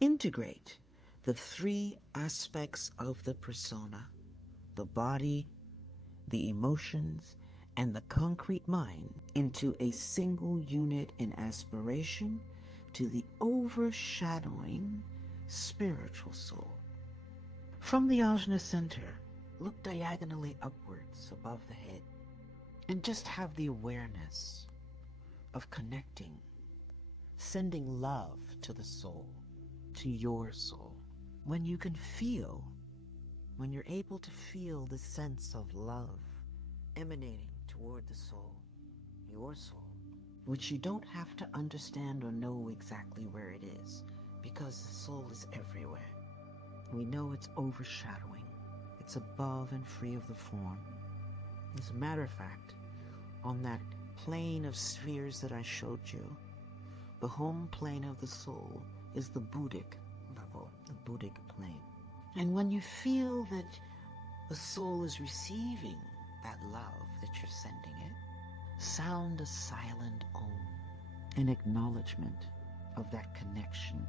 integrate the three aspects of the persona: the body, the emotions, and the concrete mind, into a single unit in aspiration to the overshadowing spiritual soul. From the ajna center, look diagonally upwards above the head and just have the awareness of connecting, sending love to the soul, to your soul. When you can feel, when you're able to feel the sense of love emanating toward the soul, your soul, which you don't have to understand or know exactly where it is, because the soul is everywhere. We know it's overshadowing. It's above and free of the form. As a matter of fact, on that plane of spheres that I showed you, the home plane of the soul is the Buddhic level, the Buddhic plane. And when you feel that the soul is receiving that love that you're sending it, sound a silent Om, an acknowledgement of that connection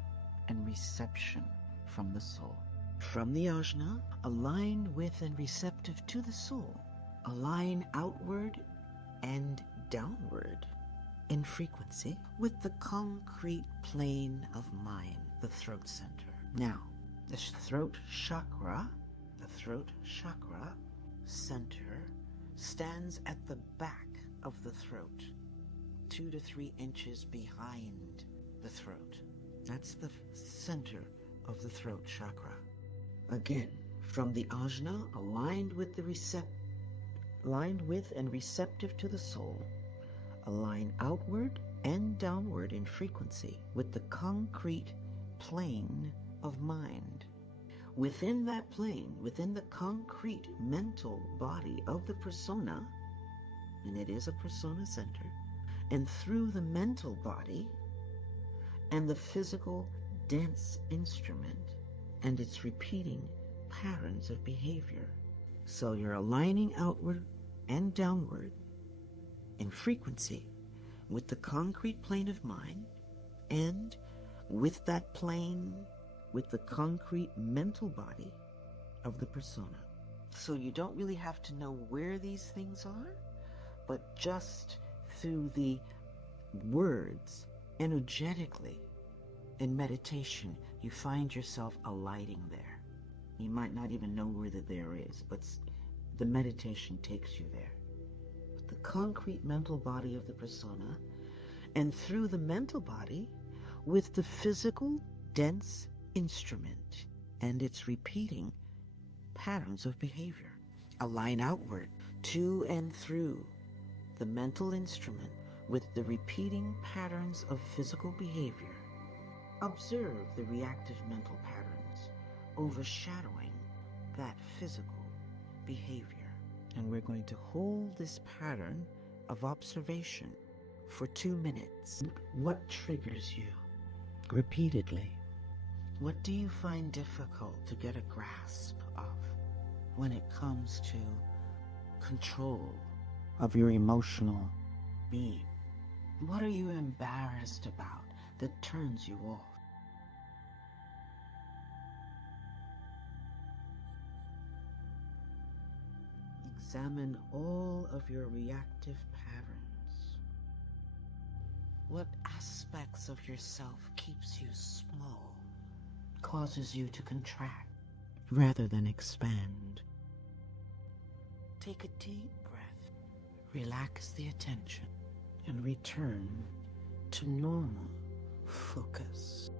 and reception from the soul. From the ajna, aligned with and receptive to the soul, align outward and downward in frequency with the concrete plane of mind, the throat center. Now, the throat chakra center stands at the back of the throat, 2 to 3 inches behind the throat. That's the center of the throat chakra. Again, from the ajna, aligned with and receptive to the soul, align outward and downward in frequency with the concrete plane of mind. Within that plane, within the concrete mental body of the persona, and it is a persona center, and through the mental body and the physical dense instrument and its repeating patterns of behavior. So you're aligning outward and downward in frequency with the concrete plane of mind, and with that plane, with the concrete mental body of the persona. So you don't really have to know where these things are, but just through the words, energetically, in meditation, you find yourself alighting there. You might not even know where the there is, but the meditation takes you there. With the concrete mental body of the persona, and through the mental body, with the physical dense instrument and its repeating patterns of behavior. Align outward to and through the mental instrument with the repeating patterns of physical behavior. Observe the reactive mental patterns overshadowing that physical behavior. And we're going to hold this pattern of observation for 2 minutes. What triggers you repeatedly? What do you find difficult to get a grasp of when it comes to control of your emotional being? What are you embarrassed about that turns you off? Examine all of your reactive patterns. What aspects of yourself keeps you small, causes you to contract rather than expand? Take a deep breath, relax the attention, and return to normal focus.